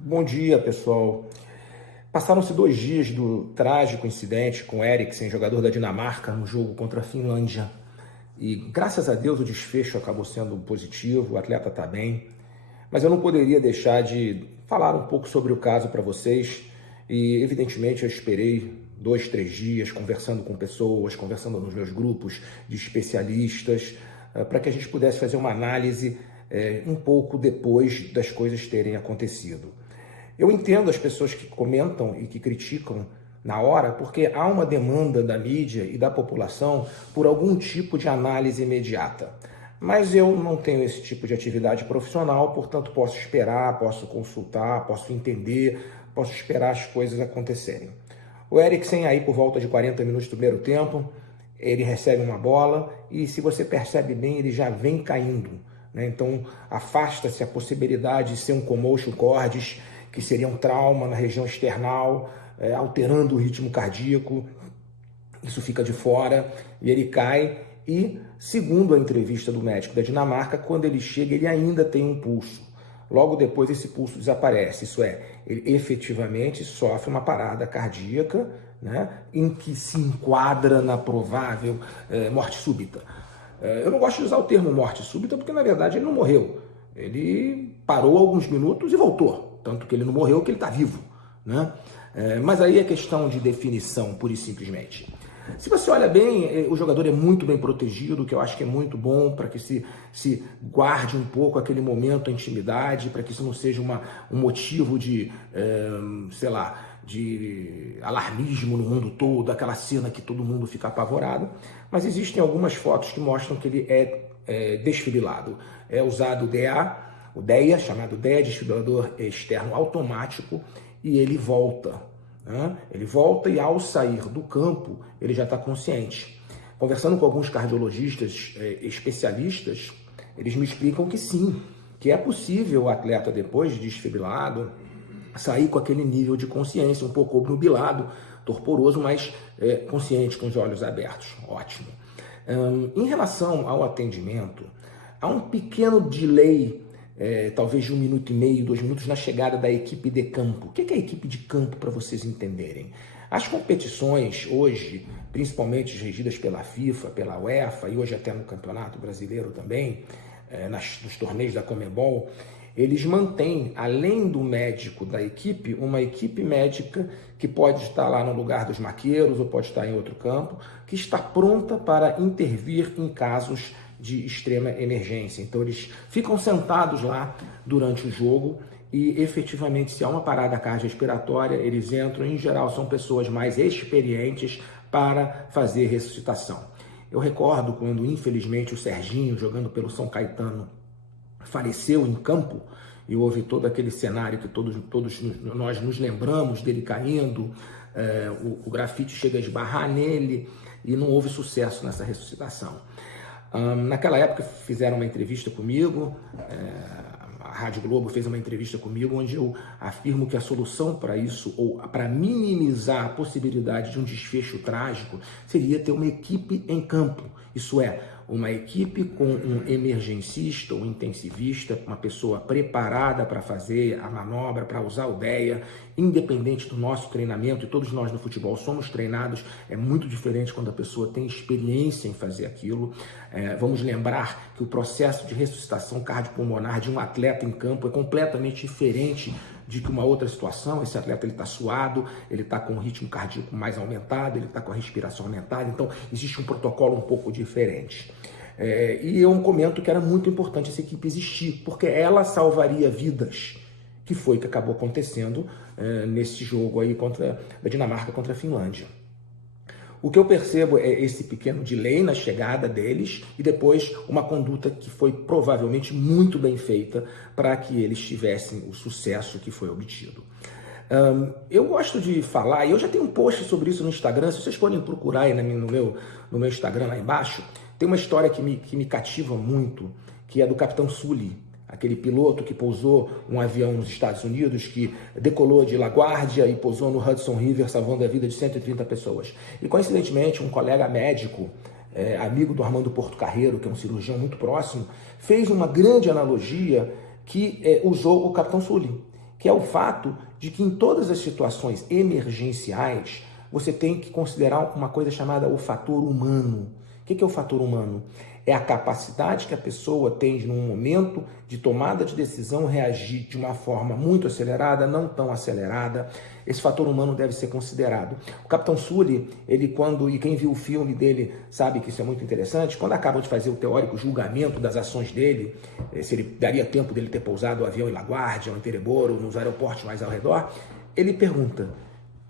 Bom dia, pessoal. Passaram-se 2 dias do trágico incidente com Eriksen, jogador da Dinamarca, no jogo contra a Finlândia. E graças a Deus o desfecho acabou sendo positivo, o atleta está bem. Mas eu não poderia deixar de falar um pouco sobre o caso para vocês. E evidentemente eu esperei 2, 3 dias conversando com pessoas, conversando nos meus grupos de especialistas, para que a gente pudesse fazer uma análise um pouco depois das coisas terem acontecido. Eu entendo as pessoas que comentam e que criticam na hora, porque há uma demanda da mídia e da população por algum tipo de análise imediata. Mas eu não tenho esse tipo de atividade profissional, portanto posso esperar, posso consultar, posso entender, posso esperar as coisas acontecerem. O Eriksen aí por volta de 40 minutos do primeiro tempo, ele recebe uma bola e se você percebe bem, ele já vem caindo, né? Então afasta-se a possibilidade de ser um commotion cordis, que seria um trauma na região external, alterando o ritmo cardíaco. Isso fica de fora e ele cai. E, segundo a entrevista do médico da Dinamarca, quando ele chega, ele ainda tem um pulso. Logo depois, esse pulso desaparece. Isso é, ele efetivamente sofre uma parada cardíaca, né, em que se enquadra na provável morte súbita. Eu não gosto de usar o termo morte súbita porque, na verdade, ele não morreu. Ele parou alguns minutos e voltou. Tanto que ele não morreu, que ele está vivo, né? Mas aí é questão de definição, pura e simplesmente. Se você olha bem, o jogador é muito bem protegido, que eu acho que é muito bom para que se guarde um pouco aquele momento, a intimidade, para que isso não seja um motivo de, sei lá, de alarmismo no mundo todo, aquela cena que todo mundo fica apavorado. Mas existem algumas fotos que mostram que ele é desfibrilado. É usado o DEA, chamado DEA, desfibrilador externo automático, e ele volta. Ele volta e ao sair do campo, ele já está consciente. Conversando com alguns cardiologistas especialistas, eles me explicam que sim, que é possível o atleta, depois de desfibrilado, sair com aquele nível de consciência, um pouco obnubilado, torporoso, mas consciente, com os olhos abertos. Ótimo. Em relação ao atendimento, há um pequeno delay, talvez de 1 minuto e meio, 2 minutos, na chegada da equipe de campo. O que é a equipe de campo, para vocês entenderem? As competições hoje, principalmente regidas pela FIFA, pela UEFA, e hoje até no Campeonato Brasileiro também, nos torneios da Conmebol, eles mantêm, além do médico da equipe, uma equipe médica que pode estar lá no lugar dos maqueiros ou pode estar em outro campo, que está pronta para intervir em casos de extrema emergência. Então eles ficam sentados lá durante o jogo e efetivamente, se há uma parada cardiorrespiratória, eles entram. Em geral são pessoas mais experientes para fazer ressuscitação. Eu recordo quando, infelizmente, o Serginho, jogando pelo São Caetano, faleceu em campo, e houve todo aquele cenário que todos nós nos lembramos dele caindo, o grafite chega a esbarrar nele e não houve sucesso nessa ressuscitação. Naquela época fizeram uma entrevista comigo, a Rádio Globo fez uma entrevista comigo onde eu afirmo que a solução para isso, ou para minimizar a possibilidade de um desfecho trágico, seria ter uma equipe em campo. Isso é, uma equipe com um emergencista ou intensivista, uma pessoa preparada para fazer a manobra, para usar o DEA, independente do nosso treinamento, e todos nós no futebol somos treinados, é muito diferente quando a pessoa tem experiência em fazer aquilo. Vamos lembrar que o processo de ressuscitação cardiopulmonar de um atleta em campo é completamente diferente de que uma outra situação. Esse atleta está suado, ele está com o ritmo cardíaco mais aumentado, ele está com a respiração aumentada, então existe um protocolo um pouco diferente. E eu comento que era muito importante essa equipe existir, porque ela salvaria vidas, que foi o que acabou acontecendo nesse jogo aí da Dinamarca contra a Finlândia. O que eu percebo é esse pequeno delay na chegada deles e depois uma conduta que foi provavelmente muito bem feita para que eles tivessem o sucesso que foi obtido. Eu gosto de falar, e eu já tenho um post sobre isso no Instagram, se vocês podem procurar aí no meu Instagram lá embaixo, tem uma história que me cativa muito, que é do Capitão Sully, aquele piloto que pousou um avião nos Estados Unidos, que decolou de LaGuardia e pousou no Hudson River, salvando a vida de 130 pessoas. E, coincidentemente, um colega médico, amigo do Armando Portocarrero, que é um cirurgião muito próximo, fez uma grande analogia que usou o Capitão Sully. que é o fato de que em todas as situações emergenciais, você tem que considerar uma coisa chamada o fator humano. O que é o fator humano? É a capacidade que a pessoa tem, num momento de tomada de decisão, reagir de uma forma muito acelerada, não tão acelerada. Esse fator humano deve ser considerado. O Capitão Sully, e quem viu o filme dele sabe que isso é muito interessante, quando acabam de fazer o teórico julgamento das ações dele, se ele daria tempo dele ter pousado o avião em LaGuardia, ou em Tereboro, nos aeroportos mais ao redor, ele pergunta: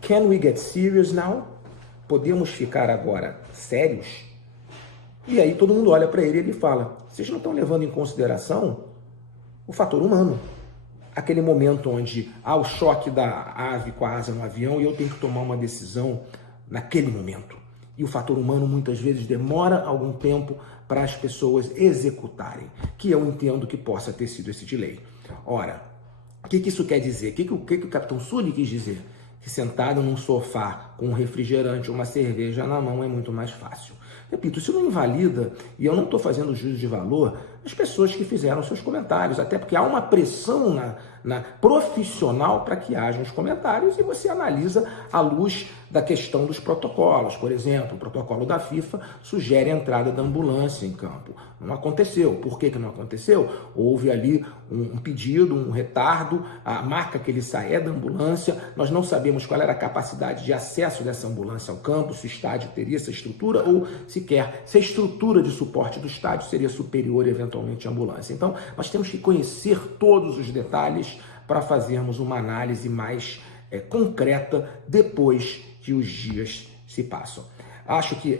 Can we get serious now? Podemos ficar agora sérios? E aí todo mundo olha para ele e ele fala: vocês não estão levando em consideração o fator humano. Aquele momento onde há o choque da ave com a asa no avião e eu tenho que tomar uma decisão naquele momento. E o fator humano muitas vezes demora algum tempo para as pessoas executarem, que eu entendo que possa ter sido esse delay. Ora, o que isso quer dizer? O que o Capitão Sully quis dizer? Que sentado num sofá com um refrigerante ou uma cerveja na mão é muito mais fácil. Repito, isso não invalida, e eu não estou fazendo juízo de valor, as pessoas que fizeram seus comentários, até porque há uma pressão na profissional para que hajam os comentários, e você analisa à luz da questão dos protocolos. Por exemplo, o protocolo da FIFA sugere a entrada da ambulância em campo. Não aconteceu. Por que não aconteceu? Houve ali um pedido, um retardo, a marca que ele sai é da ambulância, nós não sabemos qual era a capacidade de acesso dessa ambulância ao campo, se o estádio teria essa estrutura ou sequer se a estrutura de suporte do estádio seria superior eventualmente à ambulância. Então, nós temos que conhecer todos os detalhes para fazermos uma análise mais concreta depois que os dias se passam. Acho que,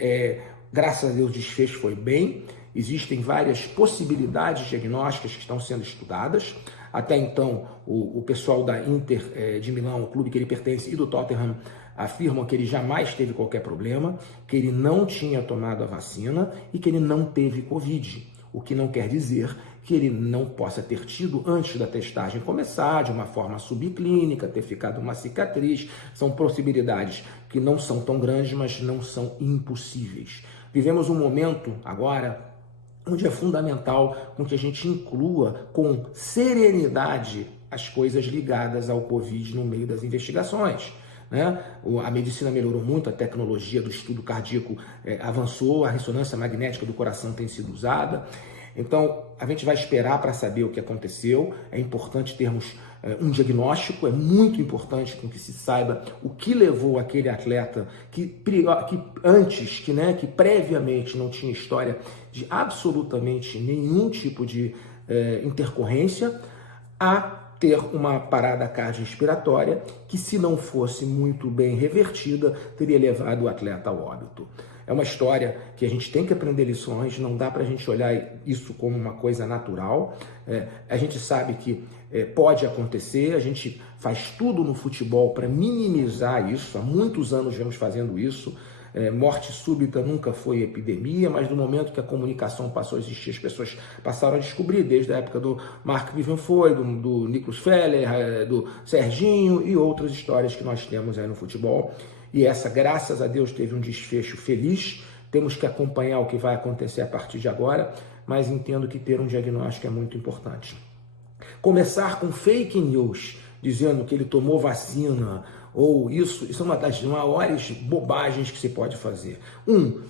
graças a Deus, o desfecho foi bem. Existem várias possibilidades diagnósticas que estão sendo estudadas. Até então, o pessoal da Inter de Milão, o clube que ele pertence, e do Tottenham, afirmam que ele jamais teve qualquer problema, que ele não tinha tomado a vacina e que ele não teve Covid. O que não quer dizer que ele não possa ter tido, antes da testagem começar, de uma forma subclínica, ter ficado uma cicatriz. São possibilidades que não são tão grandes, mas não são impossíveis. Vivemos um momento agora onde é fundamental com que a gente inclua com serenidade as coisas ligadas ao Covid no meio das investigações. A medicina melhorou muito, a tecnologia do estudo cardíaco avançou, a ressonância magnética do coração tem sido usada. Então, a gente vai esperar para saber o que aconteceu. É importante termos um diagnóstico, é muito importante que se saiba o que levou aquele atleta que previamente não tinha história de absolutamente nenhum tipo de intercorrência, a ter uma parada cardiorrespiratória que, se não fosse muito bem revertida, teria levado o atleta ao óbito. É uma história que a gente tem que aprender lições, não dá para a gente olhar isso como uma coisa natural. A gente sabe que pode acontecer, a gente faz tudo no futebol para minimizar isso, há muitos anos vemos fazendo isso. Morte súbita nunca foi epidemia, mas no momento que a comunicação passou a existir, as pessoas passaram a descobrir, desde a época do Mark Vivian Foy, do Nicolas Feller, do Serginho e outras histórias que nós temos aí no futebol. E essa, graças a Deus, teve um desfecho feliz. Temos que acompanhar o que vai acontecer a partir de agora, mas entendo que ter um diagnóstico é muito importante. Começar com fake news, dizendo que ele tomou vacina, ou isso é uma das maiores bobagens que se pode fazer.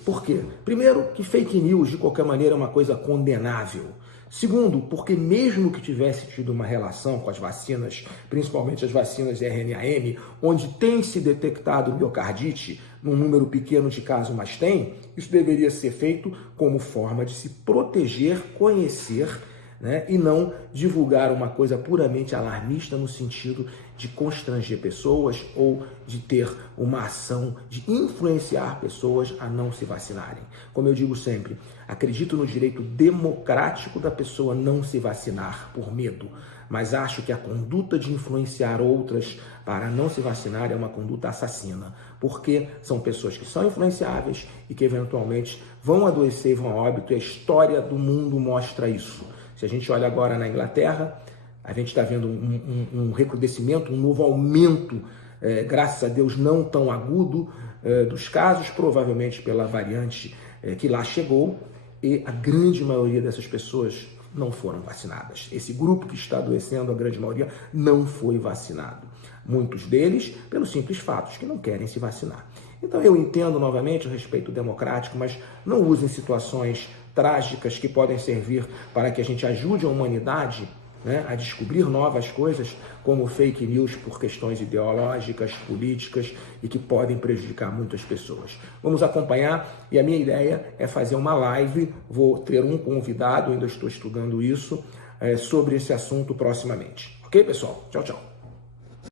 Por quê? Primeiro, que fake news, de qualquer maneira, é uma coisa condenável. Segundo, porque mesmo que tivesse tido uma relação com as vacinas, principalmente as vacinas RNA-M, onde tem se detectado miocardite, num número pequeno de casos, mas tem, isso deveria ser feito como forma de se proteger, conhecer, e não divulgar uma coisa puramente alarmista no sentido de constranger pessoas ou de ter uma ação de influenciar pessoas a não se vacinarem. Como eu digo sempre, acredito no direito democrático da pessoa não se vacinar por medo, mas acho que a conduta de influenciar outras para não se vacinar é uma conduta assassina, porque são pessoas que são influenciáveis e que eventualmente vão adoecer e vão a óbito, e a história do mundo mostra isso. Se a gente olha agora na Inglaterra, a gente está vendo um recrudescimento, um novo aumento, graças a Deus não tão agudo, dos casos, provavelmente pela variante que lá chegou, e a grande maioria dessas pessoas não foram vacinadas. Esse grupo que está adoecendo, a grande maioria, não foi vacinado. Muitos deles, pelo simples fato de que não querem se vacinar. Então eu entendo novamente o respeito democrático, mas não usem situações trágicas que podem servir para que a gente ajude a humanidade, né, a descobrir novas coisas, como fake news por questões ideológicas, políticas e que podem prejudicar muitas pessoas. Vamos acompanhar e a minha ideia é fazer uma live, vou ter um convidado, ainda estou estudando isso, sobre esse assunto proximamente. Ok, pessoal? Tchau, tchau.